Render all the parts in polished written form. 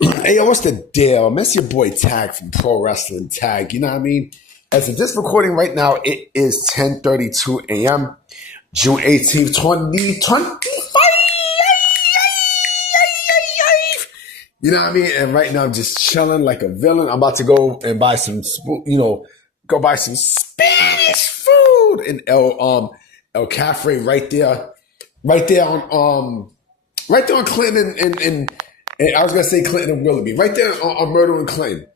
Hey, yo, what's the deal? Miss your boy Tag from Pro Wrestling Tag. You know what I mean? As of this recording right now, it is 10:32 a.m., June 18th, 2025. You know what I mean? And right now I'm just chilling like a villain. I'm about to go and buy some, go buy some Spanish food in El Cafe right there on Clinton and I was gonna say Clinton and Willoughby, right there on Myrtle and Clinton.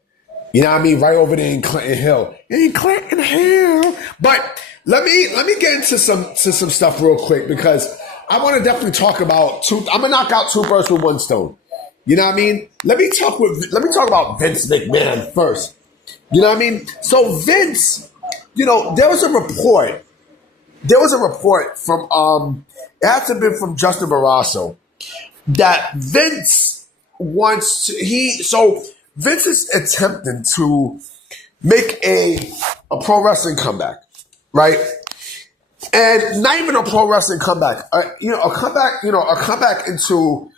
You know what I mean? Right over there in Clinton Hill. In Clinton Hill. But let me get into some stuff real quick because I want to definitely talk about I'm gonna knock out two birds with one stone. You know what I mean? Let me talk about Vince McMahon first. You know what I mean? So Vince, there was a report. There was a report from it had to have been from Justin Barrasso that Vince Vince is attempting to make a pro wrestling comeback, right? And not even a pro wrestling comeback, a comeback into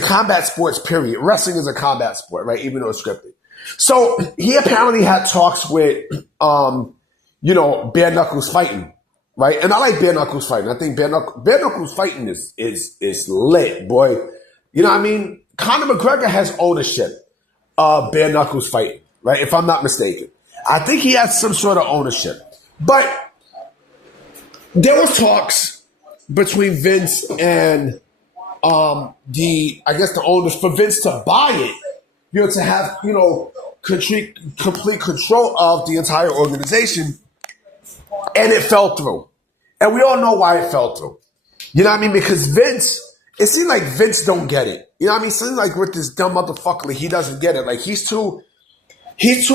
combat sports, period. Wrestling is a combat sport, right? Even though it's scripted. So he apparently had talks with, bare knuckles fighting, right? And I like bare knuckles fighting. I think bare knuckles fighting is lit, boy. You know what I mean? Conor McGregor has ownership of bare knuckles fighting, right? If I'm not mistaken. I think he has some sort of ownership. But there was talks between Vince and the owners for Vince to buy it, to have, complete control of the entire organization. And it fell through. And we all know why it fell through. You know what I mean? Because Vince, it seemed like Vince don't get it. You know what I mean? It seems like with this dumb motherfucker, like he doesn't get it. Like he's too much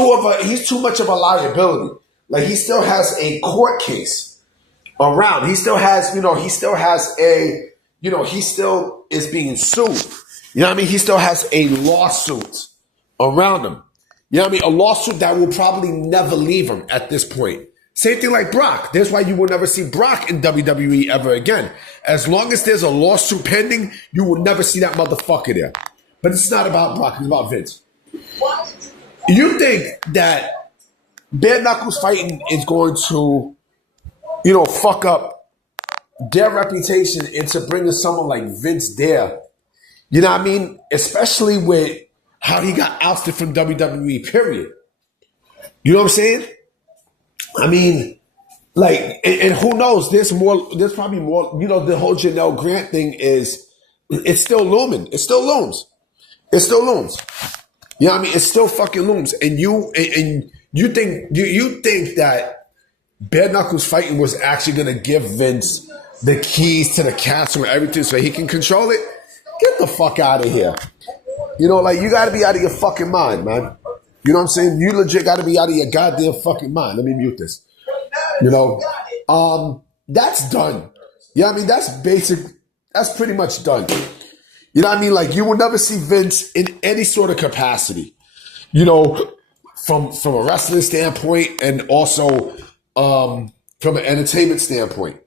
of a liability. Like he still has a court case around. He still is being sued. You know what I mean? He still has a lawsuit around him. You know what I mean? A lawsuit that will probably never leave him at this point. Same thing like Brock. That's why you will never see Brock in WWE ever again. As long as there's a lawsuit pending, you will never see that motherfucker there. But it's not about Brock. It's about Vince. You think that bare knuckles fighting is going to, fuck up their reputation into bringing someone like Vince there? You know what I mean? Especially with how he got ousted from WWE, period. You know what I'm saying? I mean, like, and who knows? There's probably more, the whole Janelle Grant thing it's still looming. It still looms. You know what I mean? It still fucking looms. And you think that bare knuckles fighting was actually going to give Vince the keys to the castle and everything so he can control it? Get the fuck out of here. You got to be out of your fucking mind, man. You know what I'm saying? You legit got to be out of your goddamn fucking mind. Let me mute this. That's done. You know what I mean? That's basic. That's pretty much done. You know what I mean? Like, you will never see Vince in any sort of capacity, from a wrestling standpoint and also from an entertainment standpoint.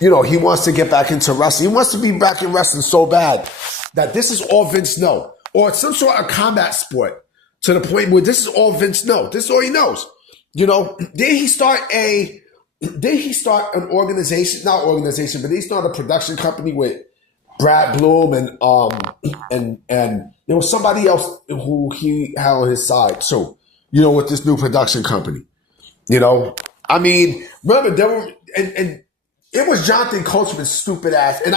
He wants to get back into wrestling. He wants to be back in wrestling so bad that this is all Vince knows. Or it's some sort of combat sport. To the point where this is all Vince knows. This is all he knows. Then he start an organization, not organization, but he started a production company with Brad Bloom and there was somebody else who he had on his side too, with this new production company. I mean, remember there were and it was Jonathan Coachman's stupid ass. And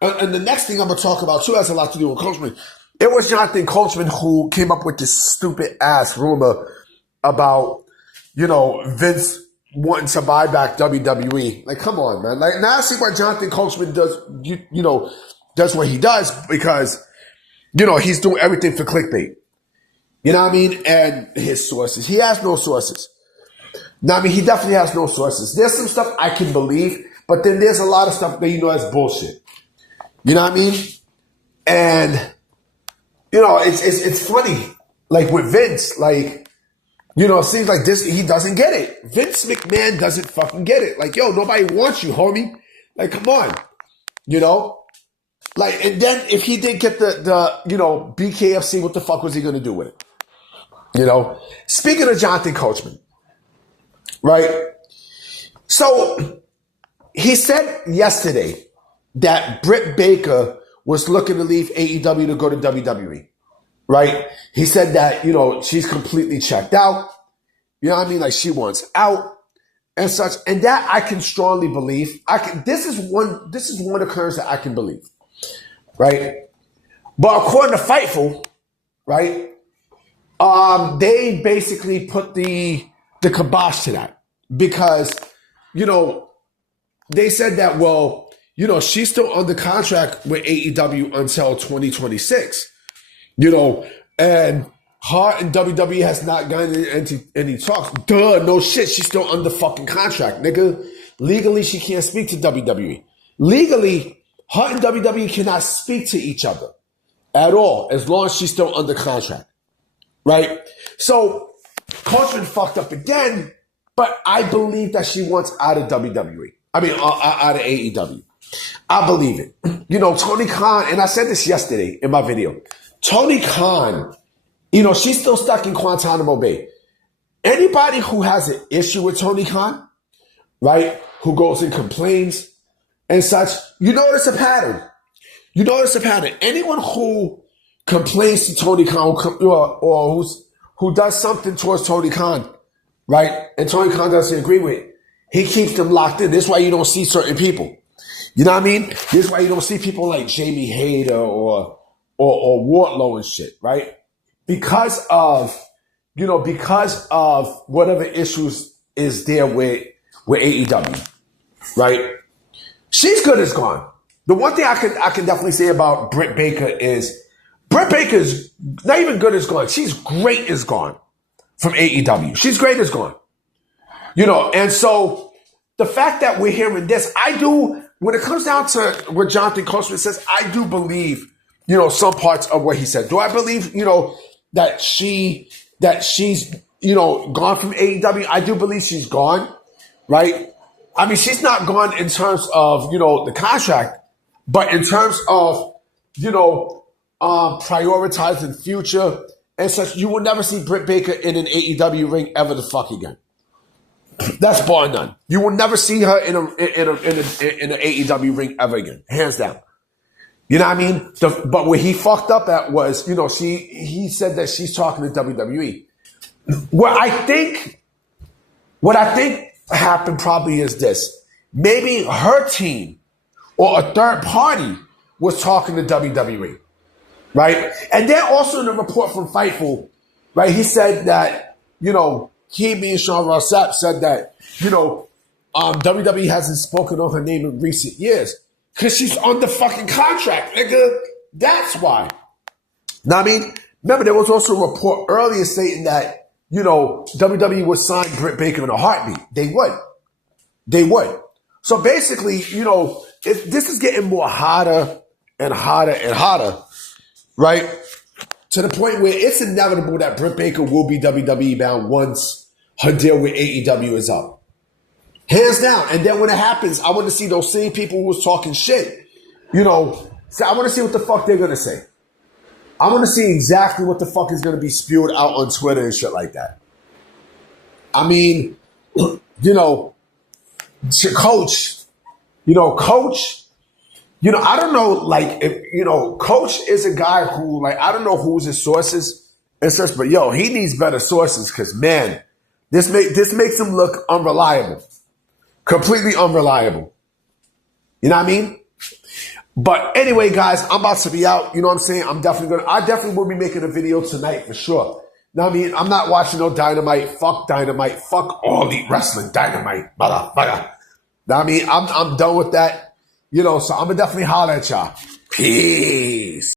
and the next thing I'm gonna talk about too has a lot to do with Coachman. It was Jonathan Coachman who came up with this stupid ass rumor about, Vince wanting to buy back WWE. Like, come on, man. Like, now I see why Jonathan Coachman does what he does because, he's doing everything for clickbait. You know what I mean? And his sources. He has no sources. Now, I mean, he definitely has no sources. There's some stuff I can believe, but then there's a lot of stuff that that's bullshit. You know what I mean? And it's funny, like with Vince, like, it seems like this, he doesn't get it. Vince McMahon doesn't fucking get it. Like, yo, nobody wants you, homie. Like, come on, Like, and then if he did get the BKFC, what the fuck was he going to do with it? Speaking of Jonathan Coachman, right? So he said yesterday that Britt Baker was looking to leave AEW to go to WWE, right? He said that, she's completely checked out. You know what I mean? Like, she wants out and such. And that I can strongly believe. This is one occurrence that I can believe, right? But according to Fightful, right, they basically put the kibosh to that because, they said that, well, she's still under contract with AEW until 2026, and her and WWE has not gotten into any talks. Duh, no shit. She's still under fucking contract, nigga. Legally, she can't speak to WWE. Legally, her and WWE cannot speak to each other at all as long as she's still under contract, right? So, Coachman fucked up again, but I believe that she wants out of WWE. I mean, out of AEW. I believe it. Tony Khan, and I said this yesterday in my video. Tony Khan, she's still stuck in Khantanamo Bay. Anybody who has an issue with Tony Khan, right, who goes and complains and such, you notice a pattern. Anyone who complains to Tony Khan or who does something towards Tony Khan, right, and Tony Khan doesn't agree with it, he keeps them locked in. This is why you don't see certain people. You know what I mean? This is why you don't see people like Jamie Hayter or Wardlow and shit, right? Because of whatever issues is there with AEW, right? She's good as gone. The one thing I can definitely say about Britt Baker is Britt Baker's not even good as gone. She's great as gone from AEW. She's great as gone. And so the fact that we're hearing this, when it comes down to what Jonathan Coachman says, I do believe, some parts of what he said. Do I believe, that she's, gone from AEW? I do believe she's gone, right? I mean, she's not gone in terms of, the contract, but in terms of, prioritizing future and such, you will never see Britt Baker in an AEW ring ever the fuck again. That's bar none. You will never see her in an AEW ring ever again, hands down. You know what I mean? But where he fucked up at was, he said that she's talking to WWE. What I think happened probably is this: maybe her team or a third party was talking to WWE, right? And then also in the report from Fightful, right? He said that he, me, and Sean Ross Sapp said that, WWE hasn't spoken on her name in recent years because she's under fucking contract, nigga. That's why. Now, I mean, remember, there was also a report earlier stating that, WWE would sign Britt Baker in a heartbeat. They would. So basically, this is getting more hotter and hotter and hotter, right? To the point where it's inevitable that Britt Baker will be WWE bound once her deal with AEW is up. Hands down. And then when it happens, I want to see those same people who was talking shit. So I want to see what the fuck they're going to say. I want to see exactly what the fuck is going to be spewed out on Twitter and shit like that. I mean, Coach, I don't know, like, if, Coach is a guy who, like, I don't know who's his sources and such, but he needs better sources because, man, this makes him look unreliable. Completely unreliable. You know what I mean? But anyway, guys, I'm about to be out. You know what I'm saying? I definitely will be making a video tonight for sure. Now, I mean, I'm not watching no Dynamite. Fuck Dynamite. Fuck All Elite Wrestling. Dynamite. Motherfucker. Now, I mean, I'm done with that. So I'm going to definitely holler at y'all. Peace.